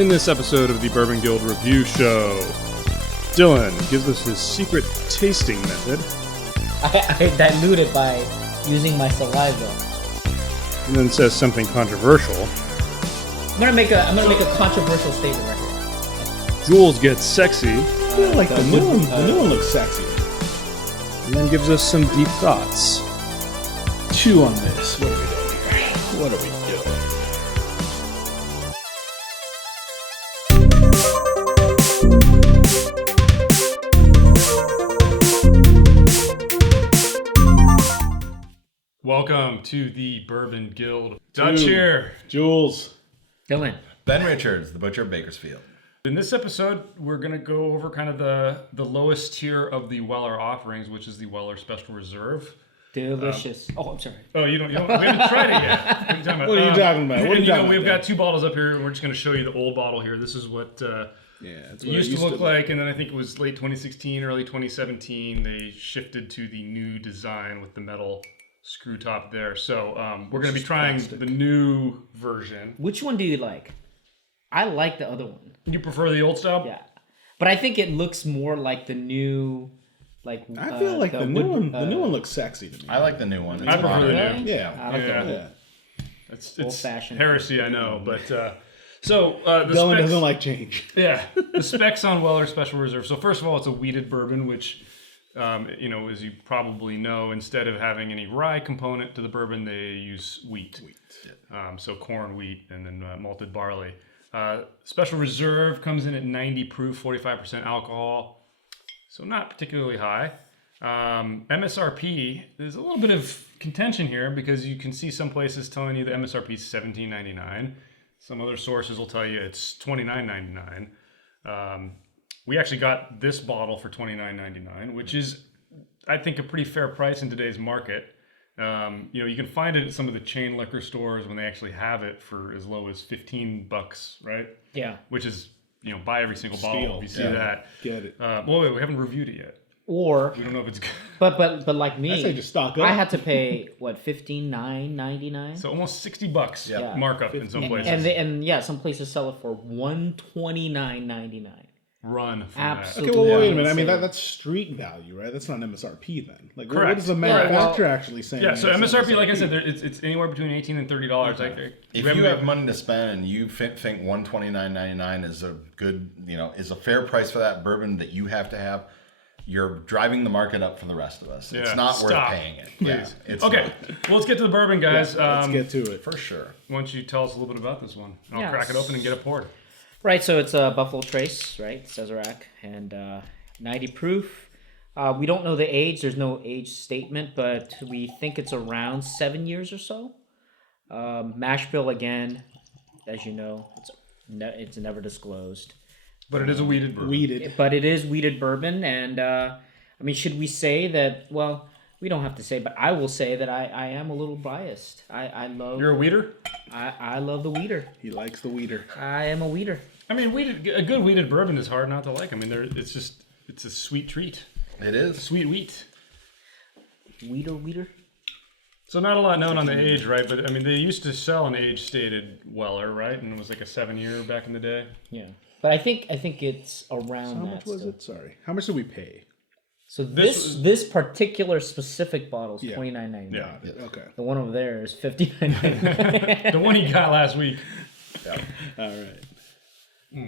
In this episode of the Bourbon Guild Review Show, Dylan gives us his secret tasting method. I dilute it by using my saliva. And then says something controversial. I'm gonna make a controversial statement right here. Jules gets sexy. I feel like the new one looks sexy. And then gives us some deep thoughts. Chew on this. What are we doing here? What are we doing? Welcome to the Bourbon Guild. Dutch here. Jules. Dylan. Ben Richards, the Butcher of Bakersfield. In this episode, we're going to go over kind of the lowest tier of the Weller offerings, which is the Weller Special Reserve. Delicious. I'm sorry. Oh, you don't, we haven't tried it yet. What are you talking about? What are you talking about? What are you talking about? We've got two bottles up here, and we're just going to show you the old bottle here. This is what it used to look like, and then I think it was late 2016, early 2017, they shifted to the new design with the metal screw top there. So we're going to be trying the new version. Which one do you like? I like the other one. You prefer the old style? Yeah, but I think it looks more like the new. I feel like the new one looks sexy to me. I like the new one. I prefer the new. Yeah. Okay. It's old-fashioned. heresy, I know, but the Dylan specs, doesn't like change. Yeah, the specs on Weller Special Reserve. So first of all, it's a wheated bourbon, which, as you probably know, instead of having any rye component to the bourbon, they use wheat. So corn, wheat, and then malted barley. Special Reserve comes in at 90 proof, 45% alcohol. So not particularly high. MSRP, there's a little bit of contention here because you can see some places telling you the MSRP is $17.99. Some other sources will tell you it's $29.99. We actually got this bottle for $29.99, which is, I think, a pretty fair price in today's market. You can find it at some of the chain liquor stores when they actually have it for as low as $15, right? Yeah. Which is, buy every single bottle if you see that. Get it. Wait, we haven't reviewed it yet. Or We don't know if it's good. but like me, I say just stock up. I had to pay what $15.99. So almost $60 Yeah. markup in some places. And some places sell it for $129.99. Run from Absolutely. Okay, well, wait a minute. I mean, insane. that's street value, right? That's not MSRP then. Like, Correct. what is the manufacturer actually saying? that. Yeah, so is MSRP, like I said, it's anywhere between $18 and $30. Okay. If you have money to spend and you think $129.99 is a good, is a fair price for that bourbon that you have to have, you're driving the market up for the rest of us. Yeah, It's not stop, worth paying it. please. Yeah, it's Okay, not. well, let's get to the bourbon, guys. Let's get to it. For sure. Why don't you tell us a little bit about this one? I'll Yes. crack it open and get it poured. Right, so it's a Buffalo Trace, right? Sazerac, and 90 proof. We don't know the age. There's no age statement, but we think it's around 7 years or so. Mash bill, again, as you know, it's never disclosed. But it is a wheated bourbon. But it is wheated bourbon, and should we say that? Well, we don't have to say, but I will say that I am a little biased. I love. You're a wheater? I love the wheater. He likes the weeder. I am a wheater. I mean, a good wheated bourbon is hard not to like. I mean, it's a sweet treat. It is. Sweet wheat. Wheater. So not a lot known on the age, right? But I mean, they used to sell an age-stated Weller, right? And it was like a 7-year back in the day. Yeah, but I think it's around How that. much was still. it? Sorry. How much did we pay? So this particular specific bottle is Yeah. $29.99. Yeah. Okay. The one over there is $59.99. The one he got last week. All right.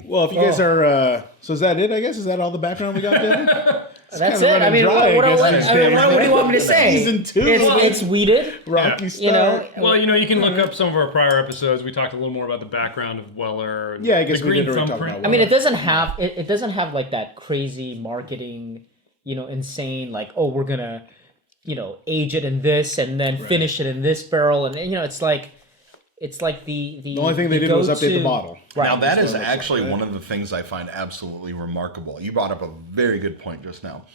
Well, if you guys are, so is that it? I guess is that all the background we got, Dylan? That's kinda it. I mean, running dry, what I do guess, these days. you want me to say? Season 2. It's weeded. Rocky Yeah. start. Well, you can look up some of our prior episodes. We talked a little more about the background of Weller. Yeah, I guess the we green did already talk thumbprint. about I mean, it doesn't have like that crazy marketing, insane like, oh, we're gonna, age it in this and then finish it in this barrel, and it's like the only thing they did was update the bottle. Right. Now, that is what it looks actually like. one of the things I find absolutely remarkable. You brought up a very good point just now.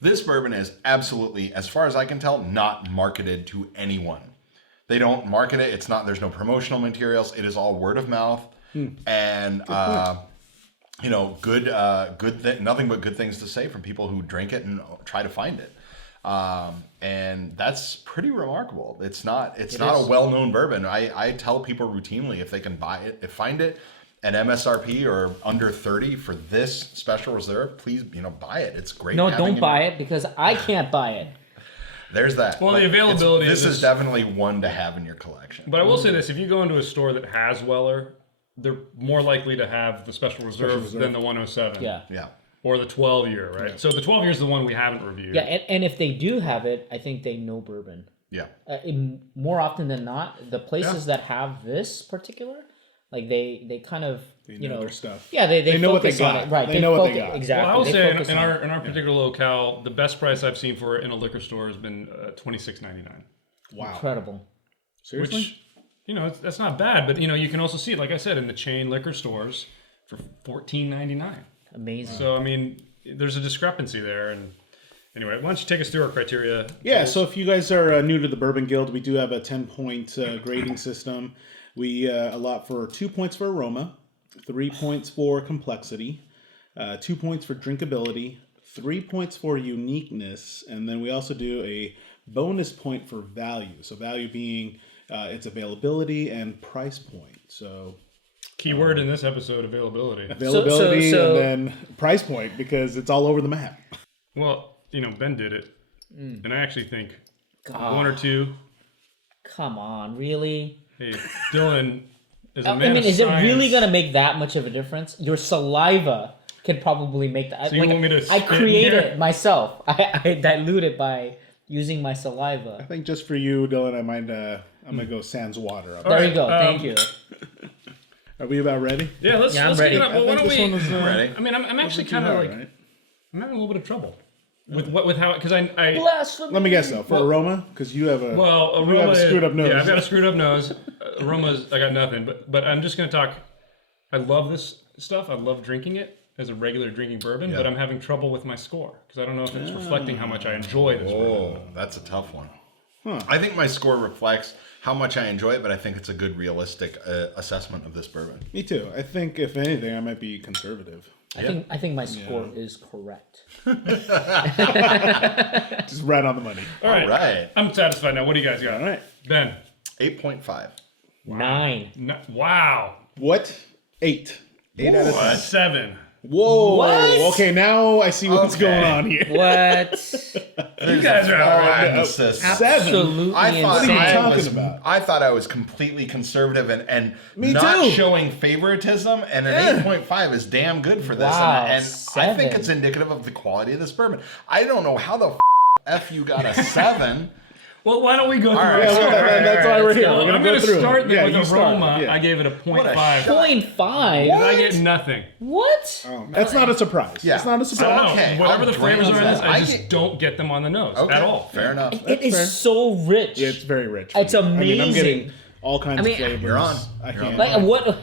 This bourbon is absolutely, as far as I can tell, not marketed to anyone. They don't market it. It's not. There's no promotional materials. It is all word of mouth, and nothing but good things to say from people who drink it and try to find it. And that's pretty remarkable. It's not a well-known bourbon. I tell people routinely if they can buy it, find it, an MSRP or under 30 for this special reserve, please, buy it. It's great. No, having don't it. buy it because I can't buy it. There's that. Well, the availability This of is definitely one to have in your collection. But I will say this: if you go into a store that has Weller, they're more likely to have the special reserve than the 107. Yeah. Yeah. Or the 12 year, right? Yeah. So the 12 year is the one we haven't reviewed. Yeah, and if they do have it, I think they know bourbon. Yeah. More often than not, the places that have this particular, like they kind of They know their stuff. Yeah, they know what they focus on got. it. Right. They know what they focus- got. Exactly. Well, I will They say focus in on our it. particular locale, the best price I've seen for it in a liquor store has been $26.99. Wow. Incredible. Seriously? Which, that's not bad, but you can also see it, like I said, in the chain liquor stores for $14.99. Amazing. So I mean, there's a discrepancy there. And anyway, why don't you take us through our criteria? Yeah, so if you guys are new to the Bourbon Guild, we do have a 10-point grading system. We allot for 2 points for aroma, 3 points for complexity, 2 points for drinkability, 3 points for uniqueness, and then we also do a bonus point for value. So value being its availability and price point. So Keyword in this episode: availability. availability So- and then price point because it's all over the map. Well, Ben did it, and I actually think God. one or two. Come on, really? Hey, Dylan is a I man mean, of is it really science. gonna make that much of a difference? Your saliva can probably make that. So you want me to I spit create here? it myself. I dilute it by using my saliva. I think just for you, Dylan, I might I'm gonna go sans water. Up. There right, you go. Thank you. Are we about ready? Yeah, let's I'm let's ready. get it up. Well, why don't this we? one was, Ready? I mean, I'm actually too kind of hard, like right? I'm having a little bit of trouble with how because I Blasphemy. Let me guess though, for aroma, because you have a well you aroma have a screwed up nose. Yeah, I've got a screwed up nose. Aroma's I got nothing, but I'm just gonna talk. I love this stuff. I love drinking it as a regular drinking bourbon, but I'm having trouble with my score because I don't know if it's reflecting how much I enjoy this bourbon. Oh, that's a tough one. I think my score reflects how much I enjoy it, but I think it's a good, realistic assessment of this bourbon. Me too. I think if anything, I might be conservative. I think my score is correct. Just right on the money. All right. Right. I'm satisfied now. What do you guys got? All right. Ben. 8.5. 9. No, wow. What? 8. 8 out of 10. 7. Whoa. What? Okay, now I see what's Okay. going on here. What? You guys are all right. Absolutely I thought insane. What are you talking was, about? I thought I was completely conservative and Me not too. showing favoritism, and an 8.5 is damn good for this. Wow, and I think 7. it's indicative of the quality of this bourbon. I don't know how the F you got a 7. Well, why don't we go through right. it? Yeah, well, that's why we're here. go. We're I'm gonna going go to through start it. then Yeah, with you start. aroma. Yeah. I gave it a 0.5. shot. 0.5? Because I get nothing. What? That's not a surprise. Yeah. It's not a I surprise. don't know. Okay, Whatever I'll the flavors drink are in this, that. I I just get- don't get them on the nose Okay, at all. fair enough. It is fair. so rich. Yeah, it's very rich. It's I mean, I'm amazing. getting all kinds I mean, of flavors. You're on. I You're can't. Like, what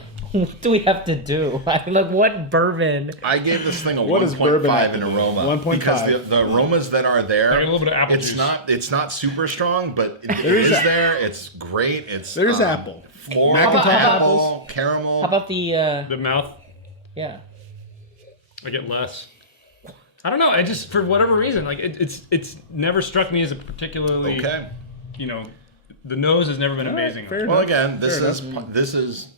do we have to do? Like, what bourbon? I gave this thing a What does bourbon 1.5 have in to do? aroma 1.5. because the aromas that are there, Like a little bit of apple it's juice. not super strong, but it There's is a- there. It's great. It's There's apple. floral, Macintosh apple, caramel. How about the, The mouth, yeah. I get less. I don't know. I just, for whatever reason, like it's never struck me as a particularly, Okay. The nose has never been amazing. fair Well, enough. again, this Fair is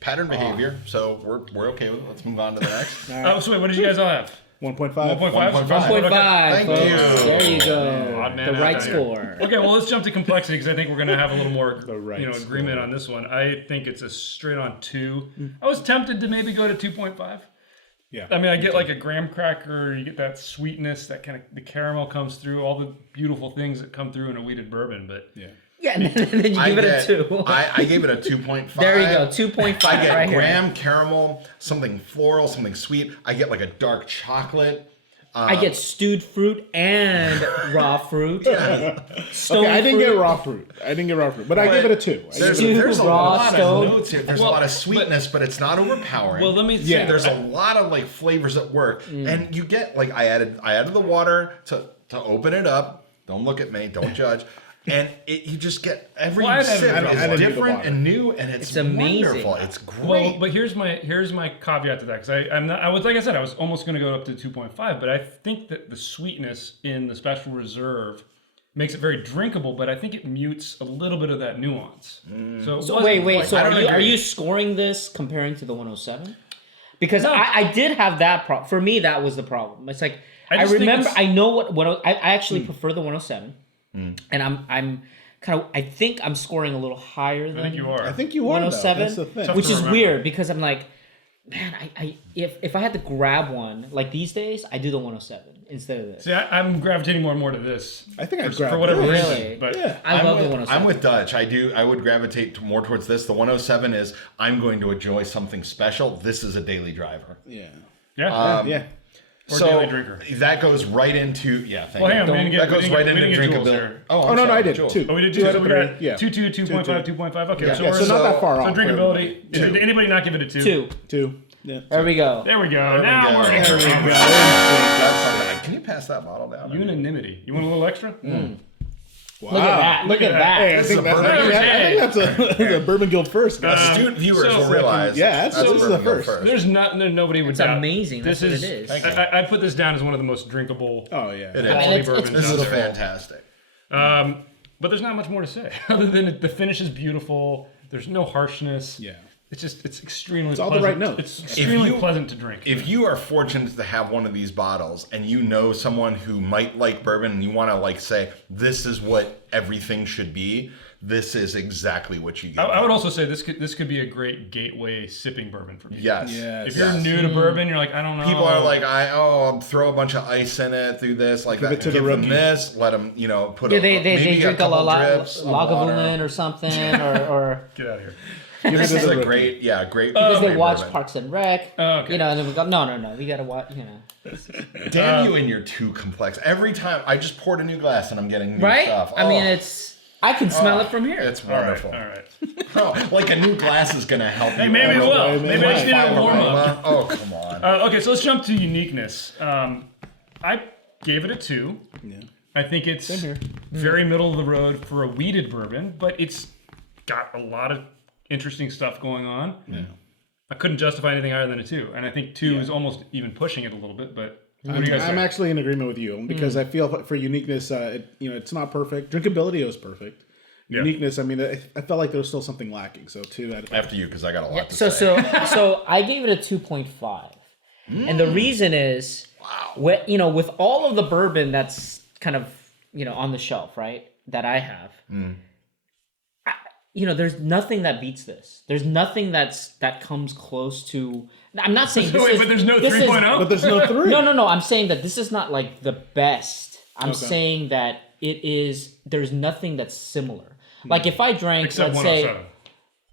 pattern behavior, so we're okay with it. Let's move on to the next. Oh, so wait, what did you guys all have? 1.5. 1.5? 1.5. Thank Thank you. you. There you go. Odd man The out right there. score. Okay, well, let's jump to complexity because I think we're going to have a little more right agreement score. on this one. I think it's a straight on 2. I was tempted to maybe go to 2.5. Yeah. I mean, I get like a graham cracker, you get that sweetness, that kind of, the caramel comes through, all the beautiful things that come through in a wheated bourbon, but Yeah. Yeah, and then you give it a 2. I gave it a 2.5. There you go, 2.5 I get right here. graham, caramel, something floral, something sweet. I get like a dark chocolate. I get stewed fruit and raw fruit. Stone Okay, I didn't fruit. get raw fruit. But I give it a 2. There's Stewed a raw lot stone. of notes here. There's a Well, lot of sweetness, but it's not overpowering. well, let me say, Yeah. There's a lot of like flavors at work, and you get like I added the water to open it up. Don't look at me. Don't judge. And you just get every Well, I sip didn't- I is didn't do the different water. and new, and it's amazing. wonderful. It's great. well, but here's my caveat to that because I'm not, I was like I said, I was almost going to go up to 2.5, but I think that the sweetness in the special reserve makes it very drinkable, but I think it mutes a little bit of that nuance. So wait. So I don't are agree. you scoring this comparing to the 107? Because I did have that problem. For me, that was the problem. It's like I just think remember. it's- I know what I actually prefer the 107, and I'm kind of. I think I'm scoring a little higher than. I think you are. I think you are. 107, That's the thing. which to is remember. weird because I'm like, man, if I had to grab one like these days, I do the 107 instead of this. See, I'm gravitating more and more to this. I think I'd for grab whatever this. reason. Really? But Yeah. I love the 107. I'm with Dutch. I would gravitate more towards this. The 107 is I'm going to enjoy something special. This is a daily driver. Yeah. yeah. Yeah. Or daily drinker. That goes right into thank Well, hang you. on, we didn't get, That goes we didn't right get, we into didn't get Jules drinkability. here. Oh, no, I did. Jules. 2. Oh, we did 2 two. out So of we 3. got Yeah. 2, 2.5, 2.5. Okay, Yeah. so Yeah, we're so not that far so off. drinkability. Did anybody not give it a 2? 2. 2. Yeah. There we go. There we go. we Now go. we're There entering we go. conversation. That's something. Can you pass that bottle down? Unanimity. You want a little extra? Wow. Look at that. Look at that. Hey, I This is think a that's, bourbon. I think that's a Bourbon Guild first. guys. Astute viewers so- will realize. Yeah, this is the Bourbon first. There's not. Nobody would It's doubt. amazing. This That's is. what it is. Thank you. I put this down as one of the most drinkable. Oh, yeah. It is. I mean, quality it's bourbons This out is there. fantastic. But there's not much more to say other than the finish is beautiful. There's no harshness. Yeah. It's extremely. It's all the right notes. It's extremely you- pleasant to drink. If you are fortunate to have one of these bottles and you know someone who might like bourbon and you want to say, this is what everything should be, this is exactly what you get. I would also say this could be a great gateway sipping bourbon for people. Yes. Yes. If you're new to bourbon, you're like, I don't know. People are like, I'll throw a bunch of ice in it, through this, like Give that. it to the Give them rookie. this, let them, put Yeah, a, they maybe drink a couple lot drips of water. Lagavulin or something, or get out of here. This is to the a rookie. great, great. because they great watch bourbon. Parks and Rec. Oh, okay. And then we go, no, we gotta watch. Damn you and you're too complex. Every time I just poured a new glass and I'm getting new Right? stuff. I mean, Oh, I can smell it from here. It's All right. wonderful. All right. Oh, like a new glass is going to help you. Hey, maybe it will. Maybe Maybe I just need a warm up. Oh, come on. Okay, so let's jump to uniqueness. I gave it a 2. Yeah. I think it's here. very middle of the road for a weeded bourbon, but it's got a lot of interesting stuff going on. Yeah. I couldn't justify anything higher than a 2, and I think 2 is almost even pushing it a little bit. But what do you guys I'm think? actually in agreement with you because I feel for uniqueness, it's not perfect. Drinkability is perfect. Yeah. Uniqueness, I mean, I felt like there was still something lacking. So 2 out of 5. After you, because I got a lot to So say. so I gave it a 2.5, and the reason is, with all of the bourbon that's kind of on the shelf, right, that I have, there's nothing that beats this. There's nothing that comes close to. I'm not saying this Wait, is, but there's no this is- 3.0? But there's no 3. No. I'm saying that this is not like the best. I'm Okay. saying that it is. There's nothing that's similar. Like if I drank, Except let's say, 107.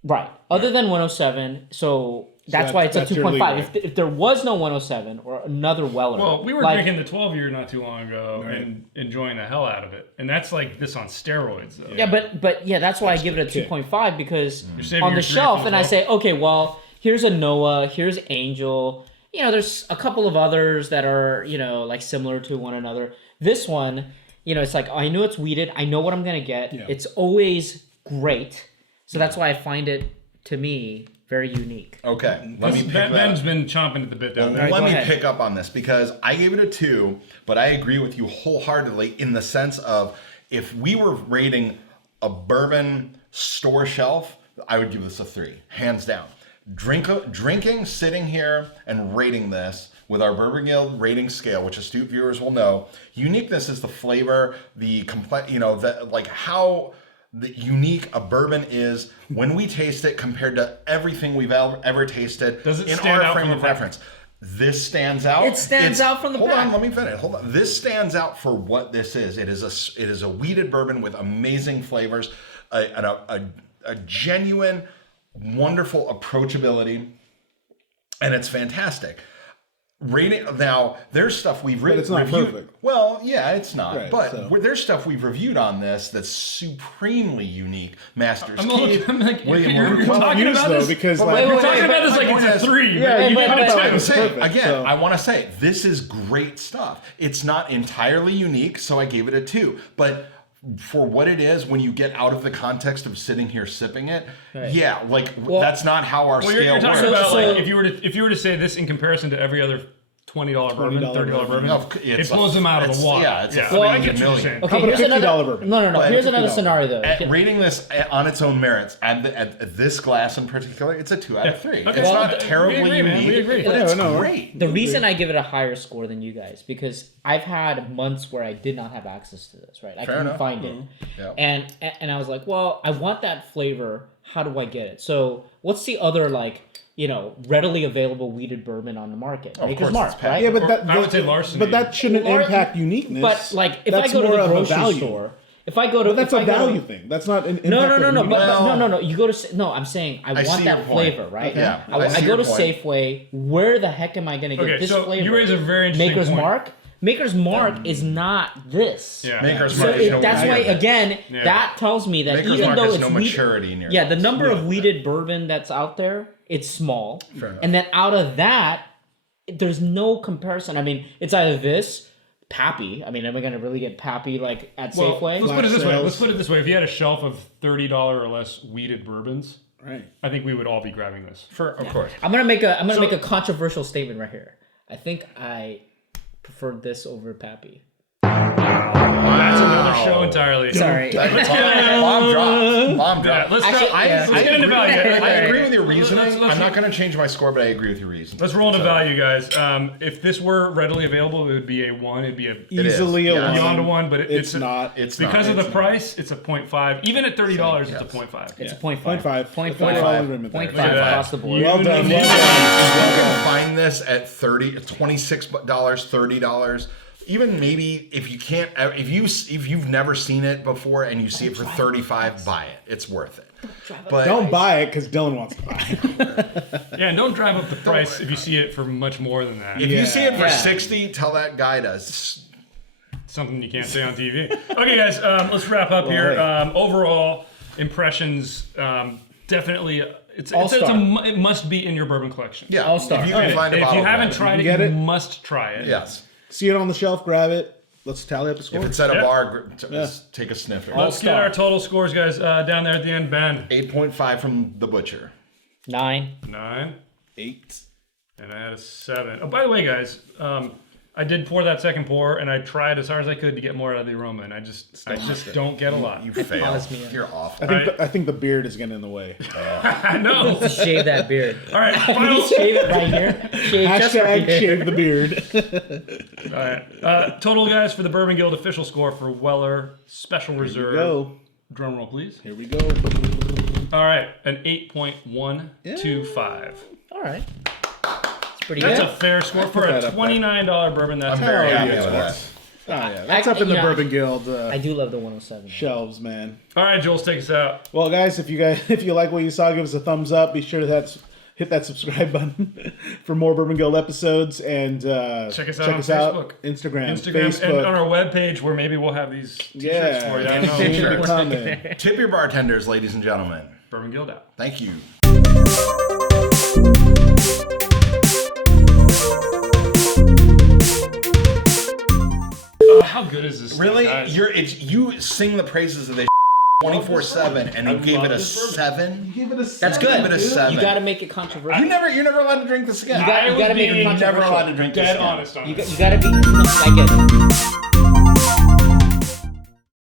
right, other than 107, so that's why it's a that's your 2.5. leeway. If there was no 107 or another Weller, Well, we were like, drinking the 12-year not too long ago and enjoying the hell out of it, and that's like this on steroids, though. Yeah, but that's why I give it a 2.5 because You're saving on your the drink shelf, from and I the say, okay, well, here's a Noah, here's Angel. There's a couple of others that are like similar to one another. This one, it's like I know it's weeded. I know what I'm gonna get. Yeah. It's always great, so that's why I find it to me very unique. Okay, let me pick Ben's that. been chomping at the bit down there. Right, Let go me ahead. pick up on this because I gave it a 2, but I agree with you wholeheartedly in the sense of if we were rating a bourbon store shelf, I would give this a 3, hands down. Drinking, sitting here and rating this with our Bourbon Guild rating scale, which astute viewers will know, uniqueness is the flavor, the how the unique a bourbon is when we taste it compared to everything we've ever tasted. Does it in stand our out frame from of the pack? reference? This stands out. It stands out from the hold pack. on, let me finish. Hold on. This stands out for what this is. It is a weeded bourbon with amazing flavors, a genuine, wonderful approachability, and it's fantastic. Rating now, there's stuff we've it's not reviewed. perfect. Well, yeah, it's not. Right, but so- there's stuff we've reviewed on this that's supremely unique. Masters I'm Key, like, William you're Rubin. talking Confused, about though, this? because But like, wait, You're wait, talking about this my like point it's a is- 3. Yeah, you but- gave it a but- 2. I'm saying, Perfect, again, so- I want to say this is great stuff. It's not entirely unique, so I gave it a 2. But for what it is, when you get out of the context of sitting here sipping it, yeah, that's not how our Well, scale you're talking works. about So- like if you were to say this in comparison to every other $20 bourbon, $30 bourbon, No, it blows them out of the water. Yeah, it's a I fleeting get what you're million. saying. Okay, about a here's $50 another. bourbon? No. But Here's another $50. scenario though. Rating this on its own merits, at this glass in particular, it's a 2 out of 3. Okay. It's Well, not we terribly agree, man. unique. We agree. Yeah, no, Great. The reason I give it a higher score than you guys because I've had months where I did not have access to this, right? I couldn't enough. find it, Yeah. and I was like, well, I want that flavor. How do I get it? So, what's the other readily available weeded bourbon on the market? Of Maker's course Mark, it's Pat. right? Yeah, but I would say larceny. But that shouldn't impact uniqueness. But if That's I go to more the of a grocery value. store, if I go to, But that's if a I go to- value thing. That's not an impact. No. of But uniqueness. no. You go to I'm saying I want see that your point. flavor, right? Okay. Yeah, I see go your to point. Safeway. Where the heck am I going to get Okay, this so flavor? you raise a very interesting Maker's point. Mark. Maker's Mark is not this. Yeah. Maker's So Mark is that's why weird. again Yeah. that tells me that Maker's even Mark though has it's no weeded, maturity near yeah, the this. number of weeded bourbon that's out there, it's small, Fair enough. and then out of that, there's no comparison. I mean, it's either this. Pappy. I mean, am I going to really get Pappy at Well, Safeway? let's put it this way. sales. Let's put it this way. If you had a shelf of $30 or less weeded bourbons, Right. I think we would all be grabbing this. Of course. I'm gonna make a controversial statement right here. I think I preferred this over Pappy. That's another show entirely. Sorry. Bomb drop. Yeah, let's Actually, go- yeah. let's get into value. I agree with your reasoning. Let's- I'm not going to change my score, but I agree with your reasoning. Let's roll into value, guys. If this were readily available, it would be a 1. It'd be a Easily is, a yeah. one. beyond a 1, but It's not. It's because not. of the price. It's a 0.5. Even at $30, it's a 0.5. It's a 0.5. 0.5. 0.5. $30 limit there. 0.5 Look at that. across the board. Well done. If Well you done. can find this at $26, $30, even maybe if you can't, if you've never seen it before and you see it for $35, buy it. It's worth it. But Don't buy it because Dylan wants to buy it. Yeah, and don't drive up the price if you see it for much more than that. if you see it for Yeah. 60, tell that guy to. Something you can't say on TV. Okay, guys, let's wrap up here. Overall impressions, definitely, All-star. it must be in your bourbon collection. Yeah, All-star. If you can find a If bottle, you haven't grab it. tried You it, can you get it. must try it. Yes. See it on the shelf, grab it. Let's tally up the score. If it's at a Yeah. bar, just take a sniff. Let's get our total scores, guys, down there at the end. Ben, 8.5 from the butcher. 9. 9, 8. and I had a 7. Oh, by the way, guys, I did pour that second pour, and I tried as hard as I could to get more out of the aroma, and I just don't get a lot. You fail. Honest me. You're awful. I think the beard is getting in the way. I know. Shave that beard. All right, final. Shave it right here. Shave just right Hashtag here. shave the beard. All right. Total, guys, for the Bourbon Guild official score for Weller Special Reserve. Go. Drum roll, please. Here we go. All right, an 8.125. All right. It's pretty That's good. a fair score for a that up there. $29 bourbon. That's I'm very Hell happy yeah. with that. Oh, yeah. That's up in the Yeah. Bourbon Guild I do love the 107. shelves, man. All right, Jules, take us out. Well, guys, if you like what you saw, give us a thumbs up. Be sure to hit that subscribe button for more Bourbon Guild episodes, and Check us out on Facebook. Instagram, and Facebook. on our webpage where maybe we'll have these t-shirts Yeah. for you. I don't know. Leave Sure. a comment. Tip your bartenders, ladies and gentlemen. Bourbon Guild out. Thank you. How good is this? Really? stuff, guys? You sing the praises of this 24/7, and you gave it a 7. Give it a That's good. Give it a 7. You got to make it controversial. You're never allowed to drink this again. You gotta make it being controversial. never allowed to drink this Dead again. honest on You this. got to be. No, I get it.